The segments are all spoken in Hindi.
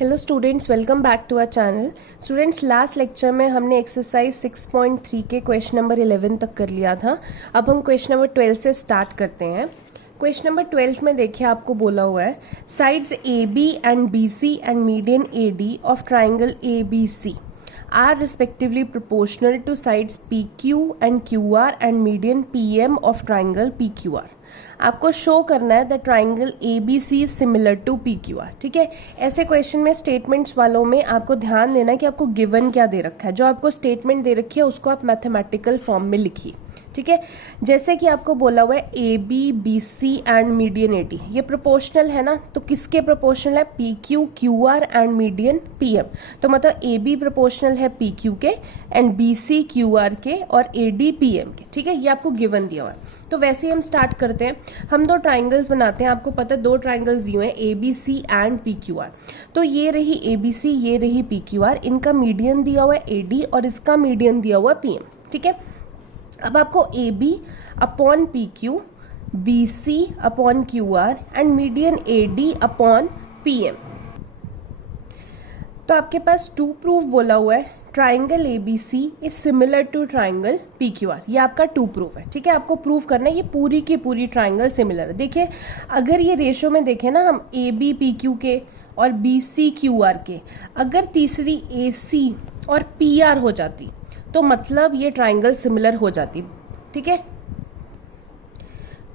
Hello students, welcome back to our channel. Students, last lecture में हमने एक्सरसाइज 6.3 के क्वेश्चन नंबर 11 तक कर लिया था। अब हम क्वेश्चन नंबर 12 से स्टार्ट करते हैं। क्वेश्चन नंबर 12 में देखिए, आपको बोला हुआ है sides A B and B C and median A D of triangle A B C are respectively proportional to sides PQ and QR and median PM of triangle PQR। आपको शो करना है the triangle ABC is similar to PQR। ठीक है, ऐसे क्वेश्चन में स्टेटमेंट्स वालों में आपको ध्यान देना है कि आपको गिवन क्या दे रखा है। जो आपको स्टेटमेंट दे रखी है उसको आप मैथमेटिकल फॉर्म में लिखिए। ठीक है, जैसे कि आपको बोला हुआ है A B B C and median A D, ये प्रोपोर्शनल है ना, तो किसके प्रोपोर्शनल है? P Q Q R and median P M. तो मतलब ए बी प्रोपोर्शनल है पी क्यू के and B C Q R के और ए डी पी एम के। ठीक है, ये आपको गिवन दिया हुआ है। तो वैसे ही हम स्टार्ट करते हैं। हम दो ट्राइंगल्स बनाते हैं। आपको पता है दो ट्राइंगल्स दिए हुए हैं A B C and P Q R. तो ये रही ए बी सी, ये रही पी क्यू आर। इनका मीडियन दिया हुआ है ए डी और इसका मीडियन दिया हुआ है पी एम। ठीक है, अब आपको A B upon P Q, B C upon Q R and median A D upon P M. तो आपके पास टू प्रूफ बोला हुआ है triangle A B C is similar to triangle P Q R. ये आपका टू प्रूफ है। ठीक है, आपको प्रूफ करना है ये पूरी की पूरी ट्राइंगल सिमिलर है। देखिए, अगर ये रेशो में देखें ना, हम ए बी पी क्यू के और बी सी क्यू आर के, अगर तीसरी ए सी और पी आर हो जाती तो मतलब ये ट्राइंगल सिमिलर हो जाती। ठीक है,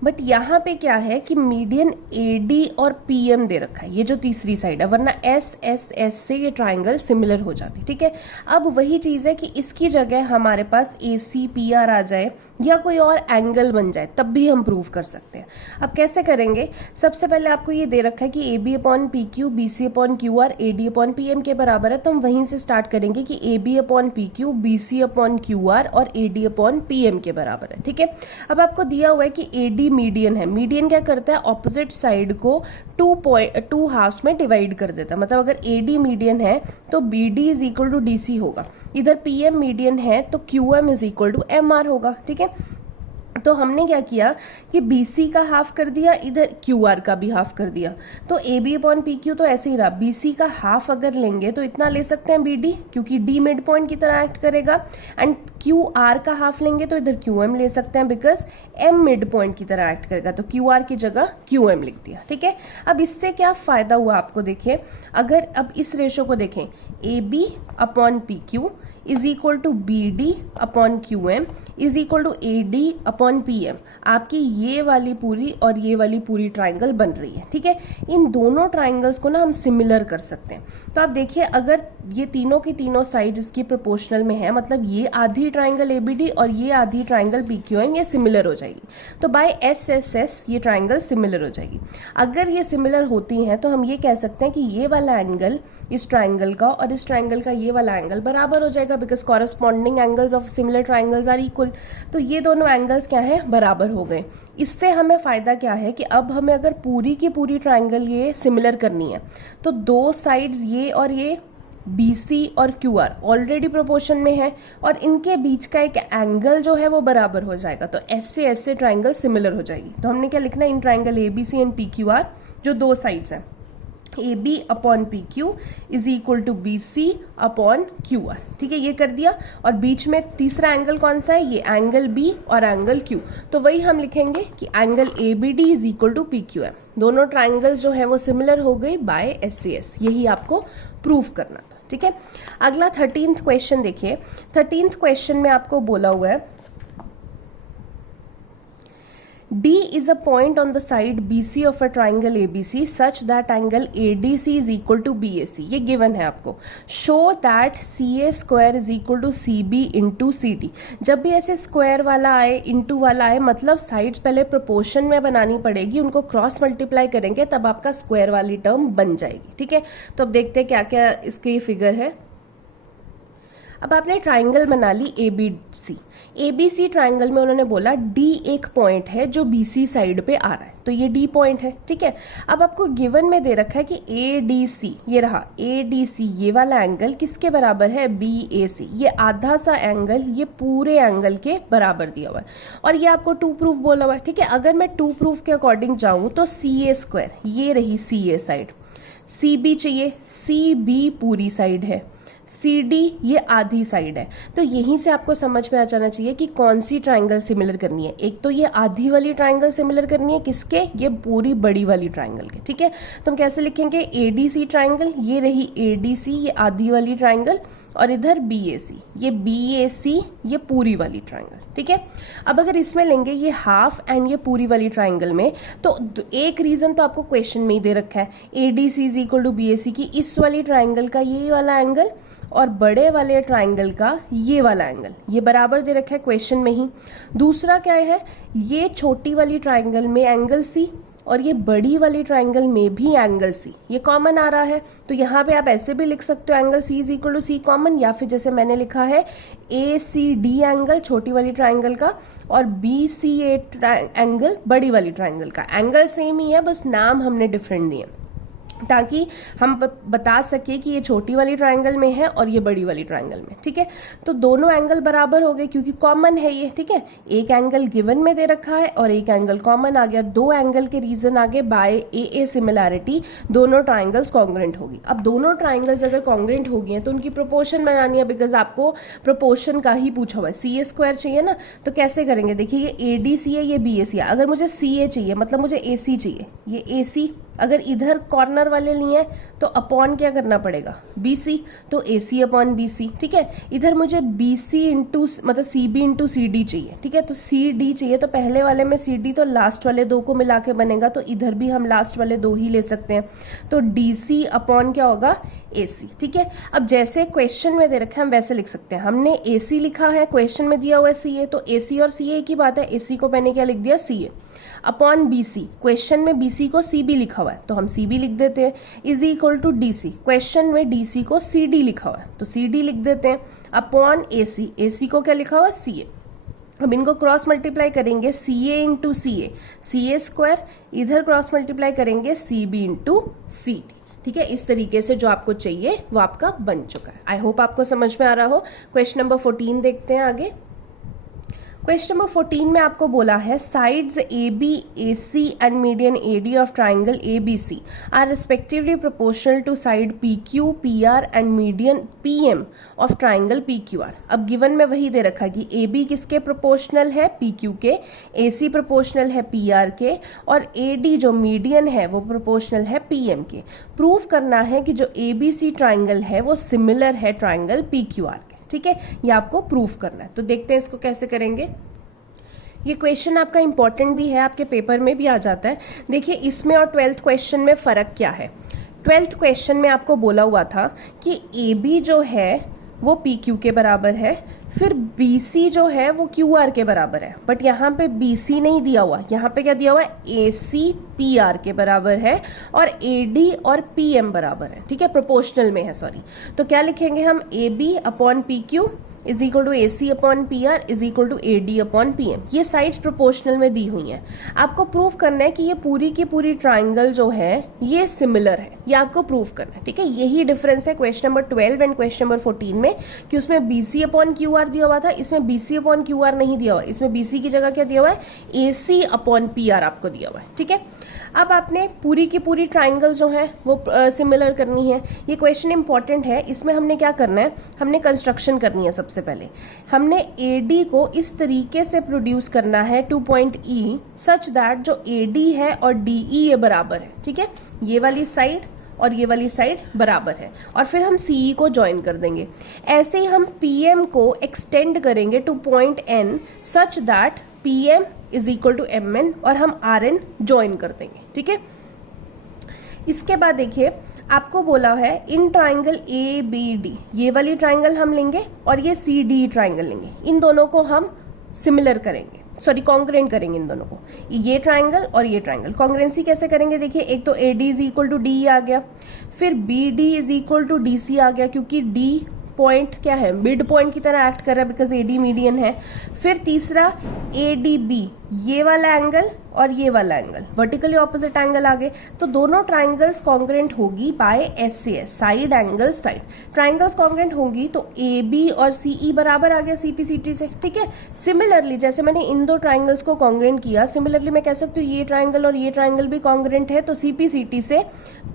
बट यहाँ पे क्या है कि मीडियन ए डी और पी एम दे रखा है, ये जो तीसरी साइड है, वरना एस एस एस से ये ट्राइंगल सिमिलर हो जाती। ठीक है, अब वही चीज़ है कि इसकी जगह हमारे पास ए सी पी आर आ जाए या कोई और एंगल बन जाए तब भी हम प्रूव कर सकते हैं। अब कैसे करेंगे? सबसे पहले आपको ये दे रखा है कि A B upon P Q, B C upon Q R, A D upon P M के बराबर है। तो हम वहीं से स्टार्ट करेंगे कि A B upon P Q, B C upon Q R और A D upon P M के बराबर है। ठीक है, अब आपको दिया हुआ है कि ए डी मीडियन है। मीडियन क्या करता है? ऑपोजिट साइड को टू हाफ्स में डिवाइड कर देता है। मतलब अगर ए डी मीडियन है तो B D is equal to D C होगा। इधर पी एम मीडियन है तो Q M is equal to M R होगा। ठीक है, तो हमने क्या किया कि BC का हाफ कर दिया, इधर QR का भी हाफ कर दिया। तो AB अपॉन PQ तो ऐसे ही रहा। BC का हाफ अगर लेंगे तो इतना ले सकते हैं BD, क्योंकि D मिड पॉइंट की तरह एक्ट करेगा। एंड QR का हाफ लेंगे तो इधर QM ले सकते हैं, बिकॉज M मिड पॉइंट की तरह एक्ट करेगा। तो QR की जगह QM लिख दिया। ठीक है, अब इससे क्या फायदा हुआ आपको? देखिए, अगर अब इस रेशो को देखें, AB upon PQ is equal to B D upon Q M is equal to A D upon P M. आपकी ये वाली पूरी और ये वाली पूरी ट्राइंगल बन रही है। ठीक है, इन दोनों ट्राइंगल्स को ना हम सिमिलर कर सकते हैं। तो आप देखिए, अगर ये तीनों की तीनों साइड इसकी प्रोपोर्शनल में है, मतलब ये आधी ट्राइंगल ए बी डी और ये आधी ट्राइंगल पी क्यू एम, ये सिमिलर हो जाएगी। तो बाय एस एस एस ये ट्राइंगल सिमिलर हो जाएगी। अगर ये सिमिलर होती हैं तो हम ये कह सकते हैं कि ये वाला एंगल इस ट्राइंगल का और इस ट्राइंगल का ये वाला एंगल बराबर हो जाएगा, because corresponding angles of similar triangles are equal. तो ये दोनों एंगल्स क्या है? बराबर हो गए। इससे हमें फायदा क्या है कि अब हमें अगर पूरी की पूरी ट्राइंगल ये सिमिलर करनी है तो दो साइड्स ये और ये BC और QR ऑलरेडी प्रोपोर्शन में है और इनके बीच का एक एंगल जो है वो बराबर हो जाएगा। तो ऐसे ऐसे ट्राइंगल सिमिलर हो जाएगी। तो हमने क्या लिखना है? In triangle ABC and PQR जो दो साइड्स हैं, AB upon P Q is equal to BC upon Q R. ठीक है, ये कर दिया। और बीच में तीसरा एंगल कौन सा है? ये एंगल B और एंगल Q। तो वही हम लिखेंगे कि angle ABD is equal to PQM। दोनों ट्राइंगल्स जो है वो सिमिलर हो गई बाय SCS। यही आपको प्रूफ करना था। ठीक है, अगला 13th क्वेश्चन देखिए। 13th क्वेश्चन में आपको बोला हुआ है D is a point on the side BC of a triangle ABC such that angle ADC is equal to BAC। ये given है आपको। Show that CA square is equal to CB into CD। जब भी ऐसे स्क्वायर वाला आए, इंटू वाला आए, मतलब साइड्स पहले प्रोपोर्शन में बनानी पड़ेगी, उनको क्रॉस मल्टीप्लाई करेंगे तब आपका स्क्वायर वाली टर्म बन जाएगी। ठीक है, तो अब देखते हैं क्या क्या इसकी फिगर है। अब आपने ट्राइंगल बना ली ABC। ABC ट्राइंगल में उन्होंने बोला D एक पॉइंट है जो BC साइड पे आ रहा है, तो ये D पॉइंट है। ठीक है, अब आपको गिवन में दे रखा है कि ADC, ये रहा ADC, ये वाला एंगल किसके बराबर है? BAC। ये आधा सा एंगल ये पूरे एंगल के बराबर दिया हुआ है और ये आपको टू प्रूफ बोला हुआ है। ठीक है, अगर मैं टू प्रूफ के अकॉर्डिंग जाऊं तो CA स्क्वायर, ये रही CA साइड, सी बी चाहिए, सी बी पूरी साइड है, सी डी ये आधी साइड है। तो यहीं से आपको समझ में आ जाना चाहिए कि कौन सी ट्राइंगल सिमिलर करनी है। एक तो ये आधी वाली ट्राइंगल सिमिलर करनी है किसके, ये पूरी बड़ी वाली ट्राइंगल के, ठीक है। तो हम कैसे लिखेंगे, एडीसी ट्राइंगल, ये रही एडीसी ये आधी वाली ट्राइंगल, और इधर बीएसी, ये बीएसी ये पूरी वाली ट्राइंगल, ठीक है। अब अगर इसमें लेंगे ये हाफ एंड ये पूरी वाली ट्राइंगल में, तो एक रीजन तो आपको क्वेश्चन में ही दे रखा है, ADC is equal to BAC की इस वाली ट्राइंगल का ये वाला एंगल और बड़े वाले ट्राइंगल का ये वाला एंगल, ये बराबर दे रखा है क्वेश्चन में ही। दूसरा क्या है, ये छोटी वाली ट्राइंगल में एंगल सी और ये बड़ी वाली ट्राइंगल में भी एंगल सी, ये कॉमन आ रहा है। तो यहाँ पे आप ऐसे भी लिख सकते हो angle C is equal to C common, या फिर जैसे मैंने लिखा है ए सी डी एंगल छोटी वाली ट्राइंगल का और बी सी ए एंगल बड़ी वाली ट्राइंगल का। एंगल सेम ही है, बस नाम हमने डिफरेंट दिए ताकि हम बता सके कि ये छोटी वाली ट्राइंगल में है और ये बड़ी वाली ट्राइंगल में, ठीक है। तो दोनों एंगल बराबर हो गए क्योंकि कॉमन है ये, ठीक है। एक एंगल गिवन में दे रखा है और एक एंगल कॉमन आ गया, दो एंगल के रीजन आगे बाय ए सिमिलैरिटी दोनों ट्राइंगल्स कॉन्ग्रेंट होगी। अब दोनों ट्राइंगल्स अगर कॉन्ग्रेंट हो गई हैं तो उनकी प्रोपोर्शन बनानी है, बिकॉज आपको प्रोपोर्शन का ही पूछा हुआ है। सी ए स्क्वायर चाहिए ना, तो कैसे करेंगे, देखिए ये ए डी सी है ये बी ए सी है, अगर मुझे सी ए चाहिए मतलब मुझे ए सी चाहिए, ये ए सी अगर इधर कॉर्नर वाले लिए तो अपॉन क्या करना पड़ेगा, BC, तो AC अपॉन BC, ठीक है। इधर मुझे BC इंटू मतलब CB इंटू CD चाहिए, ठीक है। तो CD चाहिए तो पहले वाले में CD तो लास्ट वाले दो को मिला के बनेगा, तो इधर भी हम लास्ट वाले दो ही ले सकते हैं, तो DC अपॉन क्या होगा AC, ठीक है। अब जैसे क्वेश्चन में दे रखा है हम वैसे लिख सकते हैं, हमने AC लिखा है, क्वेश्चन में दिया हुआ है CA, तो AC और CA एक ही बात है, AC को मैंने क्या लिख दिया CA अपॉन BC, क्वेश्चन में BC को CB लिखा हुआ है तो हम CB लिख देते हैं, is equal to DC, question में DC को CD लिखा हुआ है तो CD लिख देते हैं, अपॉन AC, AC को क्या लिखा हुआ है CA। अब इनको क्रॉस मल्टीप्लाई करेंगे CA इंटू CA स्क्वायर, इधर क्रॉस मल्टीप्लाई करेंगे CB इंटू CD, ठीक है। इस तरीके से जो आपको चाहिए वो आपका बन चुका है। आई होप आपको समझ में आ रहा हो। क्वेश्चन नंबर 14 देखते हैं आगे। क्वेश्चन नंबर 14 में आपको बोला है sides AB, AC and median AD of triangle ABC are respectively proportional to side PQ, PR and median PM of triangle PQR। अब गिवन में वही दे रखा कि AB किसके प्रोपोर्शनल है, PQ के, AC प्रोपोर्शनल है PR के, और AD जो मीडियन है वो प्रोपोर्शनल है PM के। प्रूव करना है कि जो ABC ट्राइंगल है वो सिमिलर है ट्राइंगल PQR के, ठीक है। ये आपको प्रूफ करना है, तो देखते हैं इसको कैसे करेंगे। ये क्वेश्चन आपका इंपॉर्टेंट भी है, आपके पेपर में भी आ जाता है। देखिए इसमें और 12th क्वेश्चन में फर्क क्या है। 12th क्वेश्चन में आपको बोला हुआ था कि AB जो है वो PQ के बराबर है, फिर BC जो है वो QR के बराबर है, बट यहाँ पे BC नहीं दिया हुआ, यहाँ पे क्या दिया हुआ है AC PR के बराबर है और AD और PM बराबर है, ठीक है, प्रोपोर्शनल में है, सॉरी। तो क्या लिखेंगे हम, AB upon PQ is equal to AC upon PR is equal to AD upon PM। ये साइड्स प्रोपोर्शनल में दी हुई हैं। आपको प्रूफ करना है कि ये पूरी की पूरी ट्राइंगल जो है ये सिमिलर है, ये आपको प्रूफ करना है, ठीक है। यही डिफरेंस है question number 12 and question number 14 में, कि उसमें BC अपॉन QR दिया हुआ था, इसमें BC अपॉन QR नहीं दिया हुआ, इसमें BC की जगह क्या दिया हुआ है, AC अपॉन PR आपको दिया हुआ है, ठीक है। अब आपने पूरी की पूरी ट्राइंगल जो है वो सिमिलर करनी है। ये क्वेश्चन इंपॉर्टेंट है, इसमें हमने क्या करना है, हमने कंस्ट्रक्शन करनी है। सबसे पहले हमने AD को इस तरीके से प्रोड्यूस करना है 2 पॉइंट E सच दैट जो AD है और DE ये बराबर है, ठीक है। ये वाली साइड और ये वाली साइड बराबर है, और फिर हम CE को ज्वाइन कर देंगे। ऐसे ही हम PM को एक्सटेंड करेंगे to point N such that PM is equal to MN और हम RN ज्वाइन कर देंगे, ठीक है। इसके बाद देखिए आपको बोला है इन ट्राइंगल ABD, ये वाली ट्राइंगल हम लेंगे और ये CD ट्राइंगल लेंगे, इन दोनों को हम सिमिलर करेंगे, सॉरी कॉन्ग्रेंट करेंगे इन दोनों को, ये ट्राइंगल और ये ट्राइंगल। कॉन्ग्रेंसी कैसे करेंगे, देखिए एक तो AD is equal to DE आ गया, फिर BD is equal to DC आ गया, क्योंकि D पॉइंट क्या है, मिड पॉइंट की तरह एक्ट कर रहा है बिकॉज AD मीडियन है। फिर तीसरा ADB, ये वाला एंगल और ये वाला एंगल वर्टिकली ऑपोजिट एंगल आ गए, तो दोनों ट्राइंगल्स कॉन्ग्रुएंट होगी by SAS, side angle side. Triangles congruent होंगी तो AB और CE बराबर आ गया CPCT से, ठीक है। सिमिलरली जैसे मैंने इन दो ट्राइंगल्स को कॉन्ग्रुएंट किया, सिमिलरली मैं कह सकती हूँ ये ट्राइंगल और ये ट्राइंगल भी कॉन्ग्रुएंट है, तो CPCT से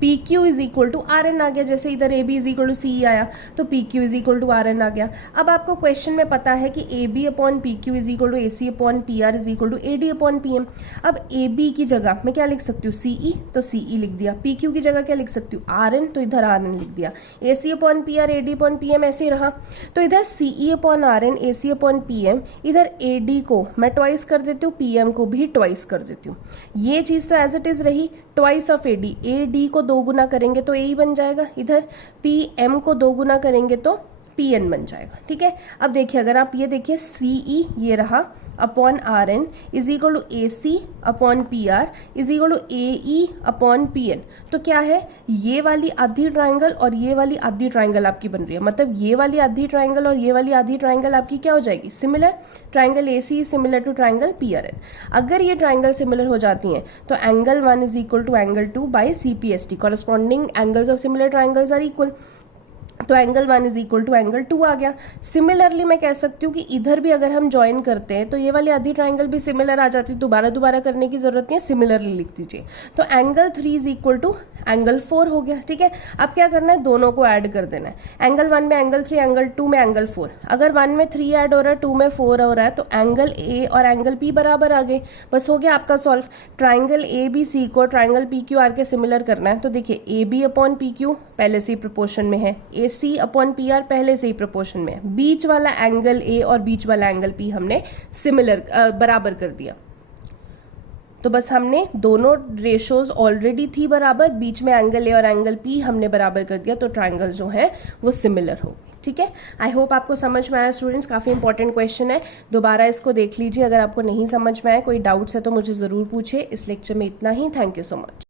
PQ is equal to RN आ गया। जैसे इधर AB is equal to CE आया तो PQ is equal to RN आ गया। अब आपको क्वेश्चन में पता है कि AB upon PQ is equal to AC upon PR is equal to AD upon PM। अब AB की जगह मैं क्या लिख सकती हूँ CE, तो CE लिख दिया। PQ की जगह क्या लिख सकती हूँ RN, तो इधर RN लिख दिया। AC upon PR AD upon PM ऐसे ही रहा, तो इधर CE upon RN AC upon PM, इधर AD को मैं ट्वाइस कर देती हूँ, PM को भी ट्वाइस कर देती हूँ। ये चीज तो एज इट इज रही, ट्वाइस ऑफ AD को 2 गुना करेंगे तो AE बन जाएगा, इधर PM को 2 गुना करेंगे तो PN बन जाएगा, ठीक है। अब देखिए अगर आप ये देखिए CE ये रहा upon RN is equal to AC upon PR is equal to AE upon PN, तो क्या है, ये वाली आधी ट्राइंगल और ये वाली आधी ट्राइंगल आपकी बन रही है, मतलब ये वाली आधी ट्राइंगल और ये वाली आधी ट्राइंगल आपकी क्या हो जाएगी, similar. Triangle AC similar to triangle PRN। अगर ये ट्राइंगल सिमिलर हो जाती हैं तो angle 1 is equal to angle 2 by CPST, corresponding angles of similar triangles are equal, तो angle 1 is equal to angle 2 आ गया। सिमिलरली मैं कह सकती हूँ कि इधर भी अगर हम ज्वाइन करते हैं तो ये वाली आधी ट्राइंगल भी सिमिलर आ जाती है, दोबारा करने की जरूरत नहीं है, सिमिलरली लिख दीजिए। तो angle 3 is equal to angle 4 हो गया, ठीक है। अब क्या करना है, दोनों को ऐड कर देना है। एंगल 1 में एंगल 3, एंगल 2 में एंगल 4। अगर 1 में 3 ऐड हो रहा है, 2 में 4 हो रहा है, तो एंगल A और एंगल P बराबर आ गए, बस हो गया आपका सॉल्व। ट्राइंगल ABC को ट्राइंगल PQR के सिमिलर करना है, तो देखिए AB अपॉन PQ पहले से ही प्रोपोर्शन में है, AC अपॉन PR पहले से ही प्रोपोर्शन में है, बीच वाला एंगल A और बीच वाला एंगल P हमने सिमिलर बराबर कर दिया। तो बस हमने दोनों रेशोज ऑलरेडी थी बराबर, बीच में एंगल A और एंगल P हमने बराबर कर दिया, तो ट्राइंगल जो है वो सिमिलर हो गई, ठीक है। आई होप आपको समझ में आया स्टूडेंट्स, काफी इंपॉर्टेंट क्वेश्चन है, दोबारा इसको देख लीजिए। अगर आपको नहीं समझ में आया, कोई डाउट्स है तो मुझे जरूर पूछिए। इस लेक्चर में इतना ही, थैंक यू सो मच।